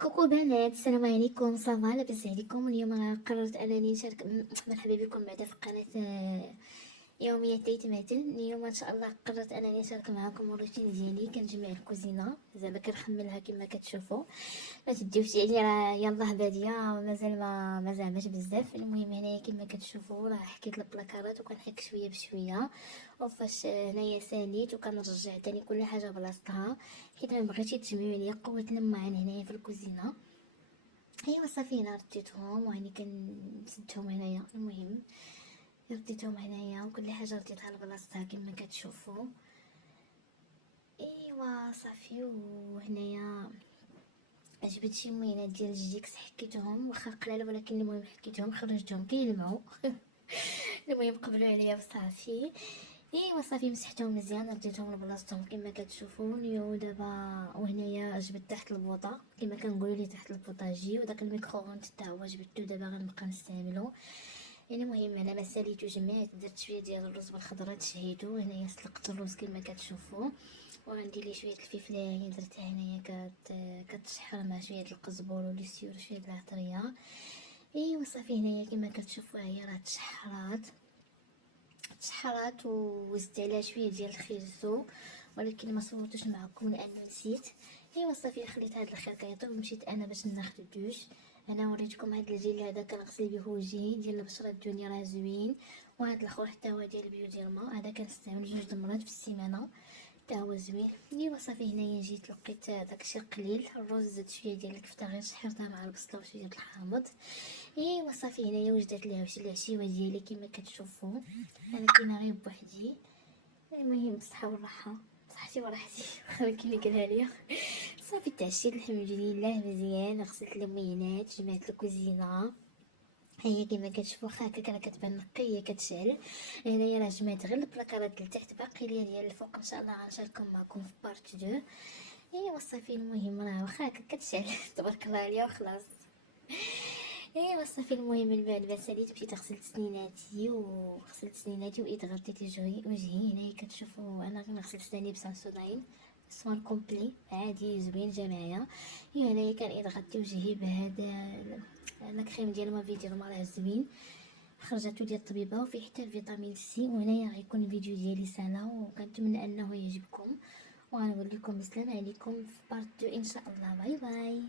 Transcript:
كوكو بنات، السلام عليكم. صافا لاباس عليكم؟ اليوم قررت انني نشارك مرحبا بكم بعدا في قناه يوميات تيتماتل. اليوم ان شاء الله قررت انني نشارك معكم الروتين ديالي. كنجمع الكوزينه زعما كنخملها كما كتشوفوا. ما تديوش يعني راه يلاه باديه مازال ما زعماش بزاف. المهم هنايا كما كتشوفوا راه حكيت البلاكارات وكنحك شويه بشويه، وفاش هنايا ساليت وكنرجع تاني كل حاجه بلاصتها حيت ما بغيتش تجمعوا ليا قوه المعان هنايا في الكوزينه. ايوا صافي هنا رديتهم وهاني كنسدهم هنايا. المهم رديتهم هنايا وكل حاجه رديتها لبلاصتها كما كتشوفوا. ايوا صافي وهنايا جبت شي موينات ديال الجيكس حكيتهم واخا قلال، ولكن المهم حكيتهم خرجتهم كيلمعوا. المهم قبلوا عليا وصافي. ايوا صافي مسحتهم مزيان رديتهم لبلاصتهم كما كتشوفوني. ودابا وهنايا جبت تحت البوطه كما كنقولوا لي تحت البوطاجي، وداك الميكرووند حتى هو جبدته دابا غنبقى نستعملو. يعني المهم انا ما ساليت وجمعت، درت شويه ديال الرز بالخضره تشهيتو. هنايا سلقت الرز كما كتشوفوا، وغندير ليه شويه الفلفله يعني درتها هنايا كتشحر مع شويه القزبر والسيور وشويه العطريه. ايوا صافي هنايا كما كتشوفوا هي راه تشحرات وزدت عليها شويه ديال الخيزو، ولكن ما صورتوش معكم لانه نسيت. ايوا صافي خليت هاد الخير كيطيب ومشيت انا باش ناخذ الدوش. انا وريتكم هاد الجيل هذا كنغسل به وجهي ديال البشره ديالي راه زوين، وهاد الاخر حتى هو ديال بيو ديال الماء هذا كنستعمل 2 مرات في السيمانه حتى هو زوين. ايوا صافي هنايا جيت لقيت داكشي قليل. الرز زدت شويه ديال الكفته غير شحرتها مع البصله وشويه ديال الحامض. ايوا صافي هنايا وجدت ليها واش العشيوه ديالي كما كتشوفوا. انا كاينه غير بوحدي. المهم بالصحه والراحه، صحتي وراحتي. واخا كاين اللي قالها ليا. صافي تعشيت الحمد لله مزيان، غسلت المينات جمعت الكوزينه. هي كما كتشوفوا واخا هكاك راه كتبان نقيه كتشعل. هنايا راه جمعت غير البلاكارات لتحت، باقي ليا ديال الفوق ان شاء الله غنشاركهم معكم في بارت 2. ايوا صافي المهم راه واخا هكا كتشعل. تبارك الله عليا وخلاص. ايوا صافي المهم من بعد ما ساليت مشيت غسلت سنيناتي وايد غطيت وجهي. هنايا كتشوفوا انا غنغسل سناني بسانسوداين سوان كومبلي عادي زوين جا معايا. هنايا كان غطي وجهي بهذا لاكريم ديال مافي ديال راه زوين، خرجته ديال الطبيبه وفيه حتى الفيتامين سي. وهنايا غيكون الفيديو ديالي سنه وكنتمنى انه يعجبكم، وغنقول لكم السلام عليكم في بارت 2 ان شاء الله. باي باي.